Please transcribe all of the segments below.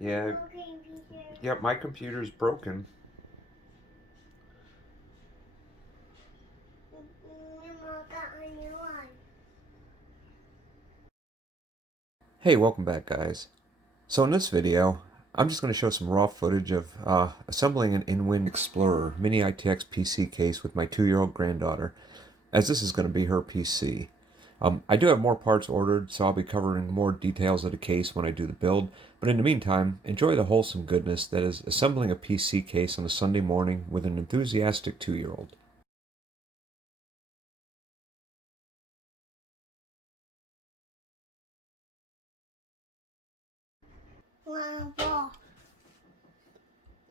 Yeah. Yep, my computer's broken. Hey, welcome back, guys. So in this video, I'm just going to show some raw footage of assembling an InWin Explorer mini ITX PC case with my 2-year-old granddaughter, as this is going to be her PC. I do have more parts ordered, so I'll be covering more details of the case when I do the build, but in the meantime, enjoy the wholesome goodness that is assembling a PC case on a Sunday morning with an enthusiastic 2-year-old.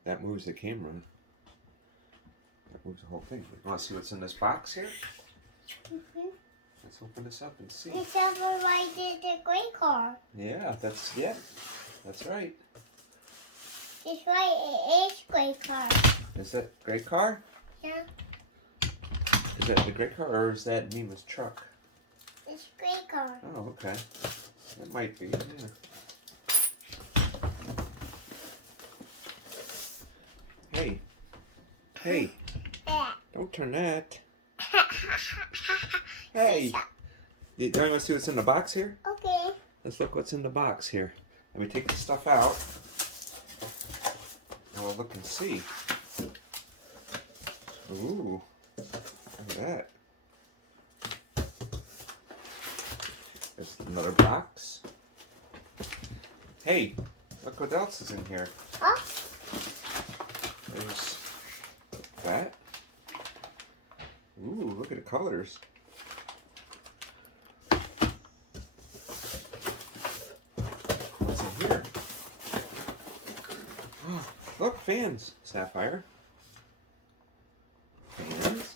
That moves the camera. That moves the whole thing. You want to see what's in this box here? Let's open this up and see. It's over right in the gray car. Yeah, that's right. It's right, it is gray car. Is that gray car? Yeah, Is that the gray car or is that Nima's truck? it's gray car. Oh, okay. That might be, yeah. Hey. Hey. Yeah. Don't turn that. Hey. Do you want to see what's in the box here? Okay. Let's look what's in the box here. Let me take the stuff out. And we'll look and see. Ooh. Look at that. There's another box. Hey, look what else is in here. Oh, There's that. Ooh, look at the colors. What's in here? Oh, look, fans, Sapphire. Fans.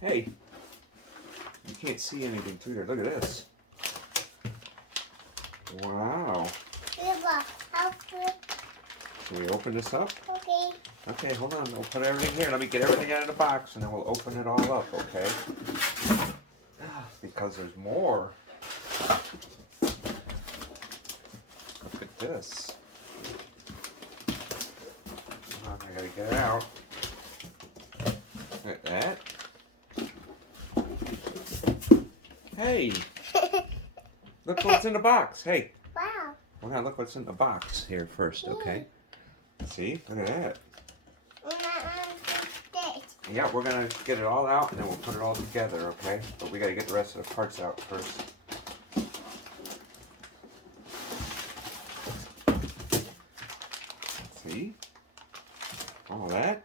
Hey, you can't see anything through there. Look at this. Wow. River, how good. Can we open this up? Okay. Okay, hold on. We'll put everything here. Let me get everything out of the box and then we'll open it all up, okay? Because there's more. Look at this. Hold on, I gotta get it out. Look at that. Hey! Look what's in the box. Hey! Wow. We're gonna look what's in the box here first, okay? See? Look at that. Yeah, we're gonna get it all out and then we'll put it all together, okay? But we gotta get the rest of the parts out first. See? All that.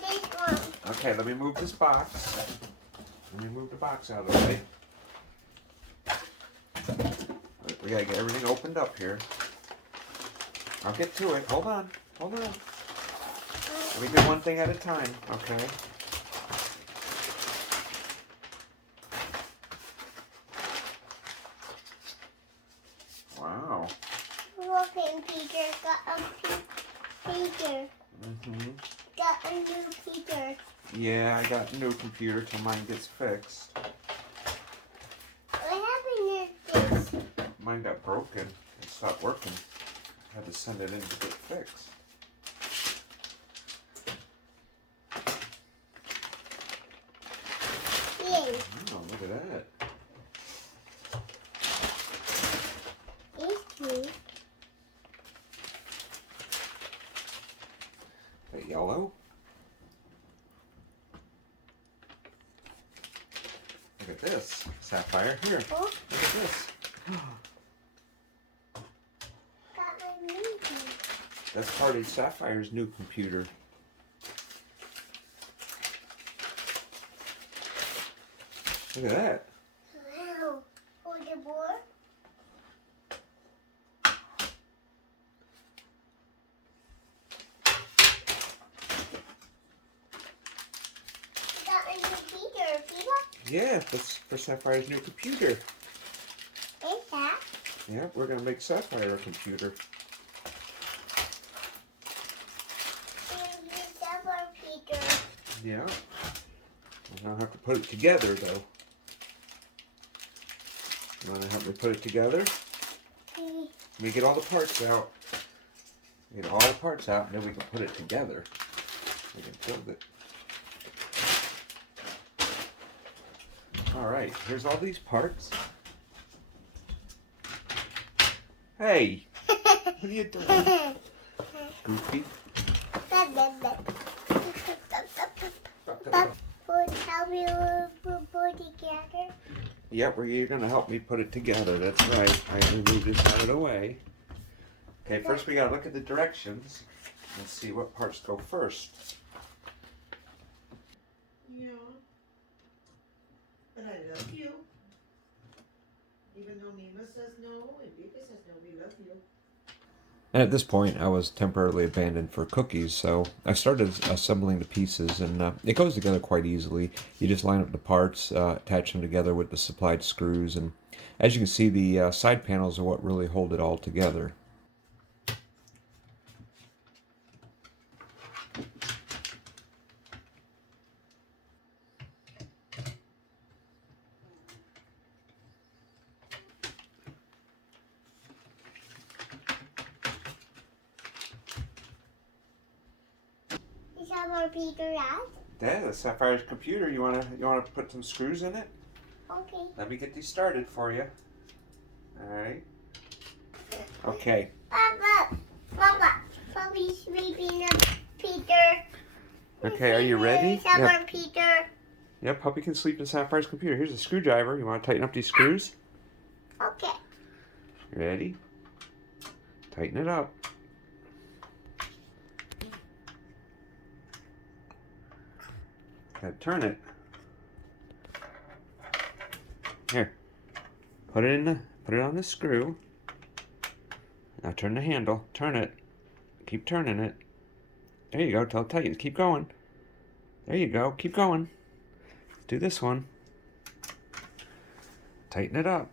This one. Okay, let me move this box. Let me move the box out of the way. We gotta get everything opened up here. I'll get to it. Hold on. Hold on. Let me do one thing at a time, okay? Wow. Look in Peter. Got a Peter. Got a new Peter. Yeah, I got a new computer till mine gets fixed. What happened to this? Mine got broken. It stopped working. I had to send it in to get fixed. Yay. Oh, look at that. It's two. That yellow. Look at this. Sapphire. Here. Oh, Look at this. got a new one. That's part of Sapphire's new computer. Look at that. Wow. For the board. Got a new Peter. Peter? Yeah, that's for Sapphire's new computer. Is that? Yeah, we're gonna make Sapphire a computer. Here's the Peter. Yeah. We're gonna have to put it together though. You want to help me put it together? Okay. Let me get all the parts out. Get all the parts out, and then we can put it together. We can build it. All right, here's all these parts. Hey, what are you doing? Goofy. Help me put together. Yep, you're going to help me put it together. That's right. I gotta move this out of the way. Okay, first we got to look at the directions and see what parts go first. Yeah. But I love you. Even though Mima says no and Pika says no, we love you. And at this point, I was temporarily abandoned for cookies, so I started assembling the pieces, and it goes together quite easily. You just line up the parts, attach them together with the supplied screws, and as you can see, the side panels are what really hold it all together. Is that where Peter at? That's a Sapphire's computer. You wanna put some screws in it? Okay. Let me get these started for you. All right. Okay. Papa, Puppy's sleeping in Peter. Okay, are you ready? Somewhere, Peter. Yep, Puppy can sleep in Sapphire's computer. Here's a screwdriver. You want to tighten up these screws? Okay. Ready? Tighten it up. Gotta turn it. Here. Put it on the screw. Now turn the handle. Turn it. Keep turning it. There you go. Till it tightens. Keep going. There you go. Keep going. Do this one. Tighten it up.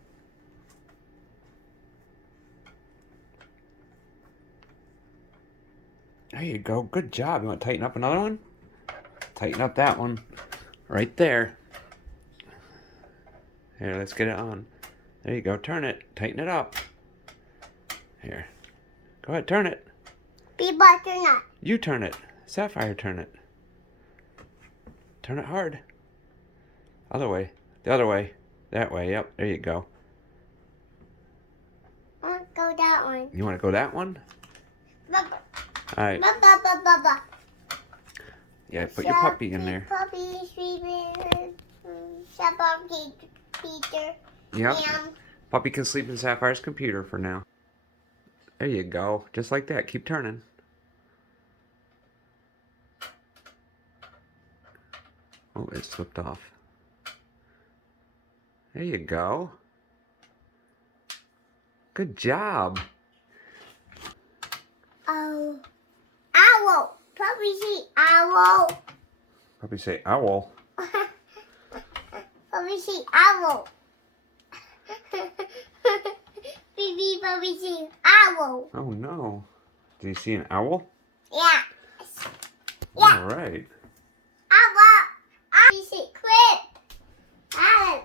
There you go. Good job. You want to tighten up another one? Tighten up that one. Right there. Here, let's get it on. There you go. Turn it. Tighten it up. Here. Go ahead. Turn it. Be butternut. You turn it. Sapphire, turn it. Turn it hard. Other way. The other way. That way. Yep. There you go. I want to go that one. You want to go that one? Baba. All right. Baba. Yeah, put your puppy in there. Puppy sleeping in Peter. Yep. And Puppy can sleep in Sapphire's computer for now. There you go. Just like that. Keep turning. Oh, it slipped off. There you go. Good job. oh, owl. Puppy see owl. Puppy say owl. Puppy see owl. Baby puppy see owl. Oh no. Do you see an owl? Yeah. All right. Owl. I see crib. Owl.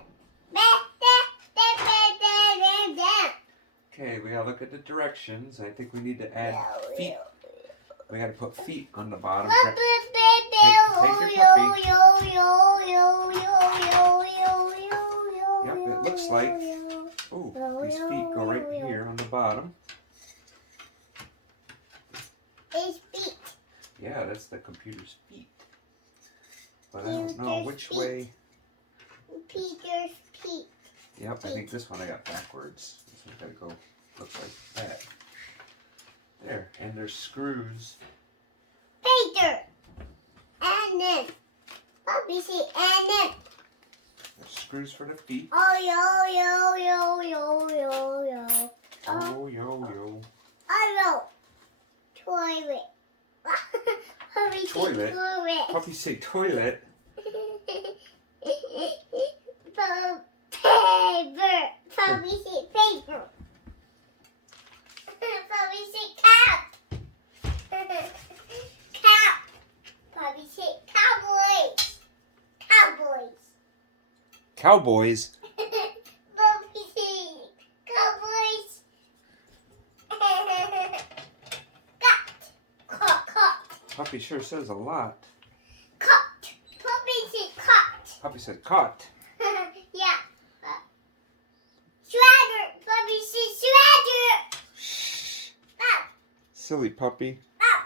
Okay, we gotta look at the directions. I think we need to add feet. We gotta put feet on the bottom. Take your puppy. Yep, it looks like. Oh, these feet go right here on the bottom. His feet. Yeah, that's the computer's feet. But I don't know which way. Peter's feet. Yep, I think this one I got backwards. This one's gotta go, looks like that. There, and there's screws. Peter. And then. Puppy see and then. There's screws for the feet. Oh, yo. Oh, yo. Oh, toilet. Puppy see Toilet? toilet. Puppy say toilet. Paper. Puppy see paper. Puppy see cap. Cap. Puppy see cowboys. Cowboys. Puppy see Puppy sure says a lot. Cut. Puppy said cut. Puppy said caught. Yeah. Swagger. Puppy said swagger. Shh. Ow. Silly puppy. Ow.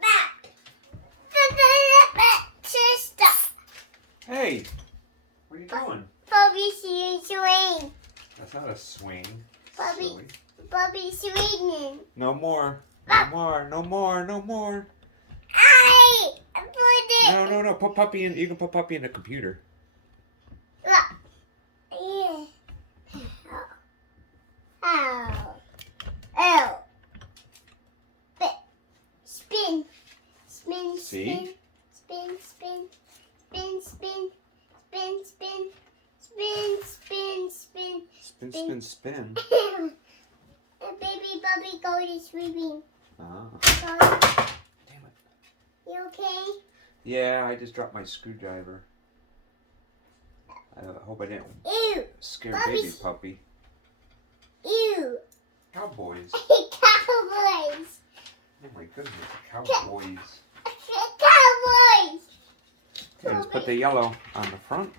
Back. Sister. Hey, what are you doing? Puppy said swing. That's not a swing. Puppy. Silly. Puppy swinging. No more. No more. No more. No more. I put it. No. Put puppy in. You can put puppy in the computer. Look. Yeah. Ow. Ow. Spin. Spin. See? Spin. Spin. Spin. Spin. Spin. Spin. Spin. Spin. Spin. Spin, spin, spin. Baby Bubby go to swimming. Ah. Damn it. You okay? Yeah, I just dropped my screwdriver. I hope I didn't Ew. scare Puppy. baby puppy. Ew. Cowboys. Cowboys. Oh my goodness, cowboys. Cowboys. Okay, let's put the yellow on the front.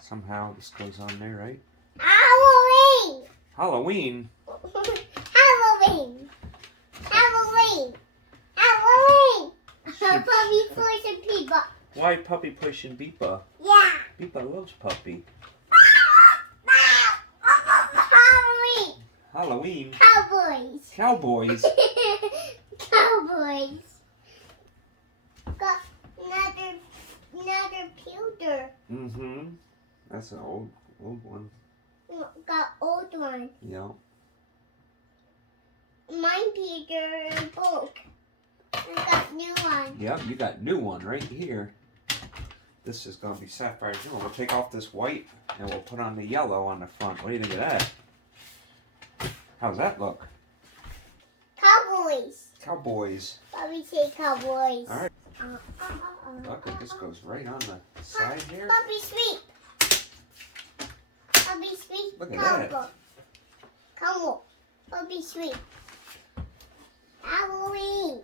Somehow this goes on there, right? Halloween. Halloween. Halloween. Halloween. Halloween. Puppy pushing people. Why puppy pushing Beepa? Yeah. Beepa loves puppy. Halloween. Halloween. Cowboys. Cowboys. Cowboys. Got another pewter. Mm-hmm. That's an old one. Got old one. Yeah. Mine pewter and book. I got new one. Yep, you got new one right here. This is gonna be sapphire jewel. We'll take off this white and we'll put on the yellow on the front. What do you think of that? How's that look? Cowboys. Cowboys. Bobby say cowboys. All right. Look, this goes right on the side here. Bobby sweep. Bobby sweep. Look at that. Come on. Bobby sweep. Halloween.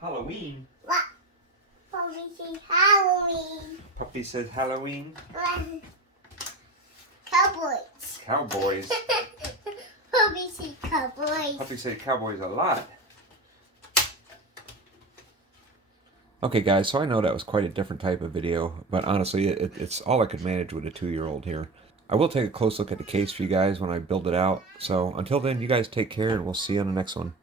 Halloween. What? Bobby say Halloween. Puppy said Halloween. Cowboys. Cowboys. Bobby say cowboys. Puppy said cowboys a lot. Okay guys, so I know that was quite a different type of video, but honestly it's all I could manage with a 2-year-old here. I will take a close look at the case for you guys when I build it out, so until then you guys take care and we'll see you on the next one.